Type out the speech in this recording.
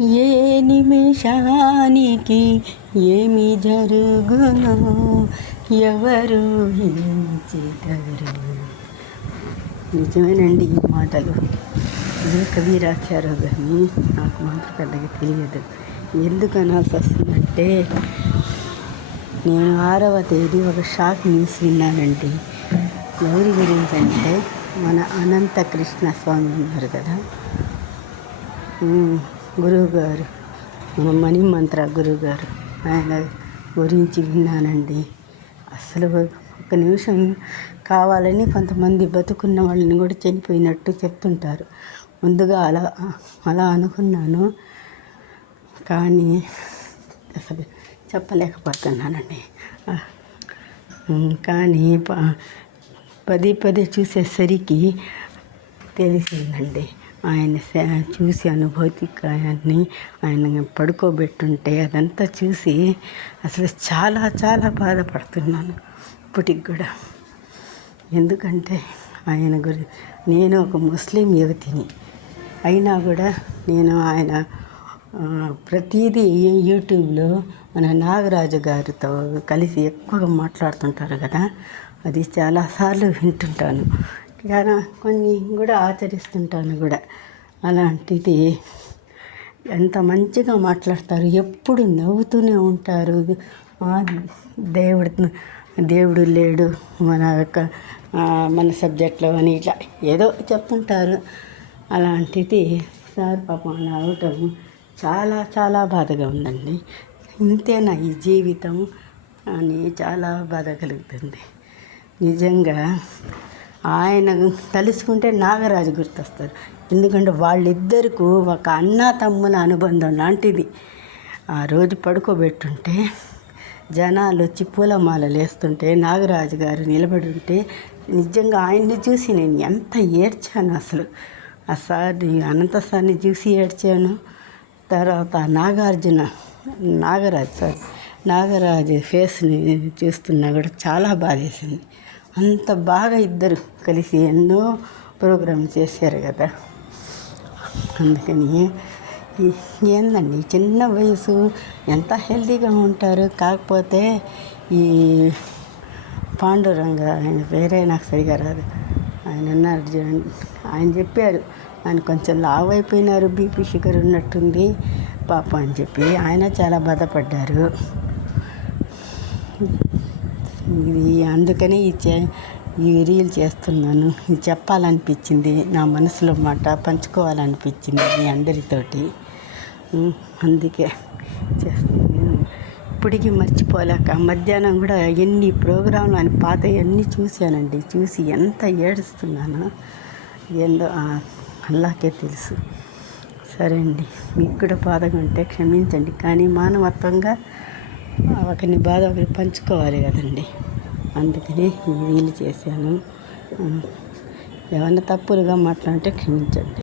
ఏ నిమిషానికి ఏమి జరుగునో ఎవరు ఊహించెదరు. నిజమేనండి ఈ మాటలు. ఏ కవి రాశారో కానీ నాకు మాత్రం పెద్దగా తెలియదు. ఎందుకు అనాల్సి వస్తుందంటే, నేను 6వ తేదీ ఒక షాక్ న్యూస్ విన్నానండి. ఎవరి గురించి అంటే, మన అనంత కృష్ణ స్వామి ఉన్నారు కదా, గురువుగారు, మన మణిమంత్ర గురువుగారు, ఆయన గురించి విన్నానండి. అసలు ఒక నిమిషం కావాలని కొంతమంది బతుకున్న వాళ్ళని కూడా చనిపోయినట్టు చెప్తుంటారు. ముందుగా అలా అనుకున్నాను, కానీ అసలు చెప్పలేకపోతున్నానండి. కానీ పదే చూసేసరికి తెలిసిందండి. ఆయన చూసి అనుభూతికాయాన్ని ఆయన పడుకోబెట్టుంటే అదంతా చూసి అసలు చాలా చాలా బాధపడుతున్నాను ఇప్పటికి కూడా. ఎందుకంటే ఆయన నేను ఒక ముస్లిం యువతిని అయినా కూడా నేను ఆయన ప్రతిదీ యూట్యూబ్లో మన నాగరాజు గారితో కలిసి ఎక్కువగా మాట్లాడుతుంటారు కదా, అది చాలాసార్లు వింటుంటాను, కానీ కొన్ని కూడా ఆచరిస్తుంటాను కూడా. అలాంటిది ఎంత మంచిగా మాట్లాడతారు, ఎప్పుడు నవ్వుతూనే ఉంటారు. దేవుడు లేడు మన సబ్జెక్ట్లో అని ఇట్లా ఏదో చెప్తుంటారు. అలాంటిది సార్ పాపం అలా అవటం చాలా చాలా బాధగా ఉందండి. ఇంతేనా ఈ జీవితం అని చాలా బాధ కలుగుతుంది. నిజంగా ఆయన తలుచుకుంటే నాగరాజు గుర్తొస్తారు. ఎందుకంటే వాళ్ళిద్దరికీ ఒక అన్నా తమ్ముల అనుబంధం లాంటిది. ఆ రోజు పడుకోబెట్టుంటే జనాలు వచ్చి పూలమాలలు వేస్తుంటే నాగరాజు గారు నిలబడి ఉంటే నిజంగా ఆయన్ని చూసి నేను ఎంత ఏడ్చాను. అసలు ఆ సార్ని, అనంత సార్ని చూసి ఏడ్చాను. తర్వాత నాగరాజు ఫేస్ని చూస్తున్నా కూడా చాలా బాధేసింది. అంత బాగా ఇద్దరు కలిసి ఎన్నో ప్రోగ్రాం చేశారు కదా. అందుకని ఏందండి చిన్న వయసు ఎంత హెల్తీగా ఉంటారు. కాకపోతే ఈ పాండురంగ, ఆయన వేరే నాకు సరిగా రాదు, ఆయన ఉన్నారు చూడండి, ఆయన చెప్పారు ఆయన కొంచెం లావు అయిపోయినారు, బీపీ షుగర్ ఉన్నట్టుంది పాప అని చెప్పి ఆయన చాలా బాధపడ్డారు. ఇది అందుకని ఈ రీల్ చేస్తున్నాను. ఇది చెప్పాలనిపించింది, నా మనసులో మాట పంచుకోవాలనిపించింది మీ అందరితోటి, అందుకే చేస్తున్నాను. ఇప్పటికీ మర్చిపోలేక మధ్యాహ్నం కూడా ఎన్ని ప్రోగ్రాంలు అని పాత అన్నీ చూశానండి. చూసి ఎంత ఏడుస్తున్నానో ఏందో అల్లాకే తెలుసు. సరే అండి, మీకు కూడా బాధగా ఉంటే క్షమించండి, కానీ మానవత్వంగా ఒకరిని బాధ ఒకరిని పంచుకోవాలి కదండి. అందుకని ఈ రీల్ చేశాను. ఏమన్నా తప్పులుగా మాట్లాడితే క్షమించండి.